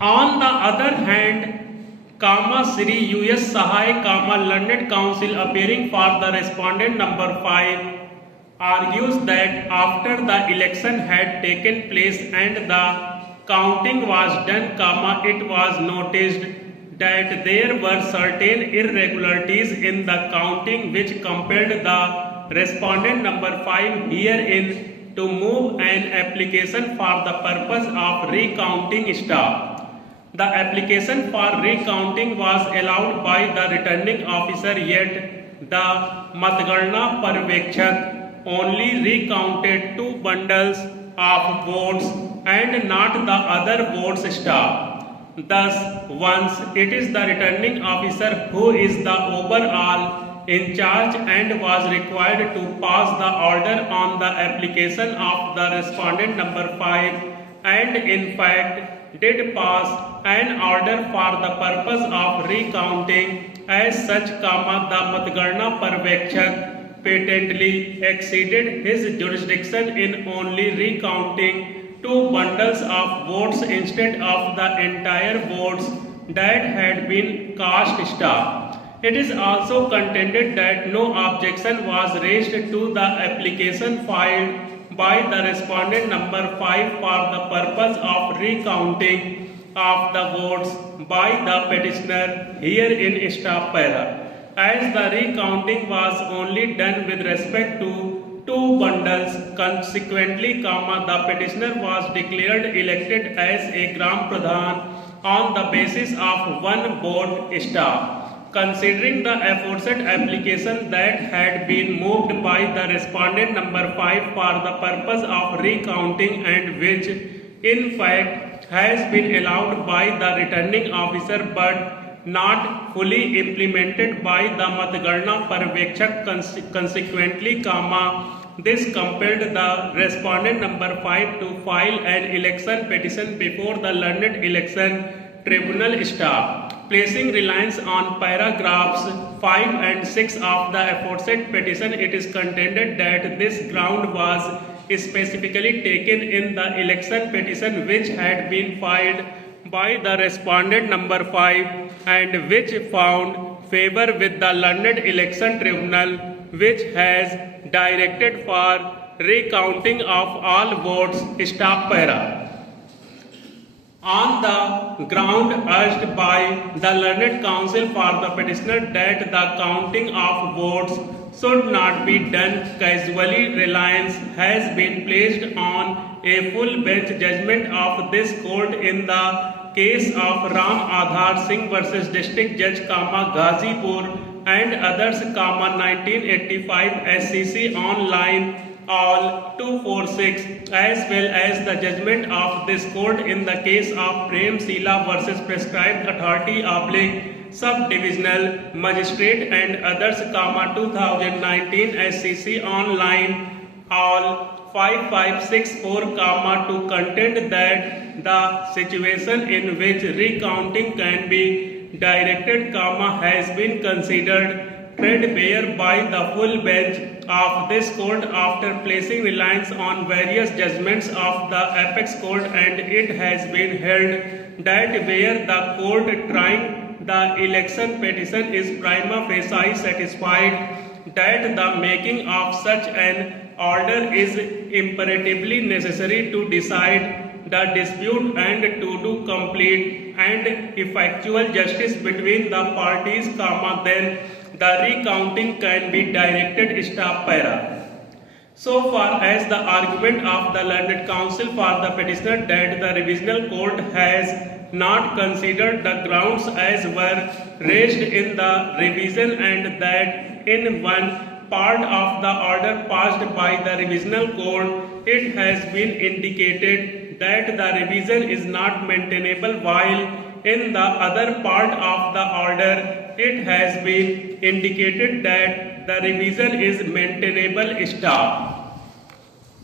On the other hand, Sri U.S. Sahai, Learned Counsel appearing for the respondent number 5 argues that after the election had taken place and the counting was done, it was noticed that there were certain irregularities in the counting which compelled the respondent number 5 herein to move an application for the purpose of recounting staff. The application for recounting was allowed by the returning officer, yet the Matgarna Parvekshak only recounted 2 bundles of votes and not the other votes staff. Thus, once it is the returning officer who is the overall in charge and was required to pass the order on the application of the respondent number 5 and in fact did pass an order for the purpose of recounting. As such, the Matgarna Parvekshak patently exceeded his jurisdiction in only recounting 2 bundles of votes instead of the entire votes that had been cast staff. It is also contended that no objection was raised to the application filed by the respondent number 5 for the purpose of recounting of the votes by the petitioner here in staff para, as the recounting was only done with respect to 2 bundles. Consequently, the petitioner was declared elected as a Gram Pradhan on the basis of 1 vote staff. Considering the aforesaid application that had been moved by the respondent number 5 for the purpose of recounting and which in fact has been allowed by the returning officer but not fully implemented by the Matgarna Parvekshak, consequently, this compelled the respondent number 5 to file an election petition before the Learned Election Tribunal staff. Placing reliance on paragraphs 5 and 6 of the aforesaid petition, it is contended that this ground was specifically taken in the election petition which had been filed by the respondent number 5 and which found favor with the Learned Election Tribunal, which has directed for recounting of all votes staff para. On the ground urged by the Learned Counsel for the petitioner that the counting of votes should not be done casually, reliance has been placed on a full bench judgment of this court in the case of Ram Adhar Singh versus District Judge, Ghazipur and others, 1985 SCC online all 246, as well as the judgment of this court in the case of Prem Sila versus Prescribed Authority Subdivisional Magistrate and others, 2019 SCC online all 5564, to contend that the situation in which recounting can be directed, has been considered threadbare by the full bench of this court after placing reliance on various judgments of the apex court, and it has been held that where the court trying the election petition is prima facie satisfied that the making of such an order is imperatively necessary to decide the dispute and to do complete and effectual justice between the parties, then the recounting can be directed staff para. So far as the argument of the Learned Counsel for the petitioner that the revisional court has not considered the grounds as were raised in the revision and that in one part of the order passed by the revisional court it has been indicated that the revision is not maintainable, while in the other part of the order it has been indicated that the revision is maintainable staff.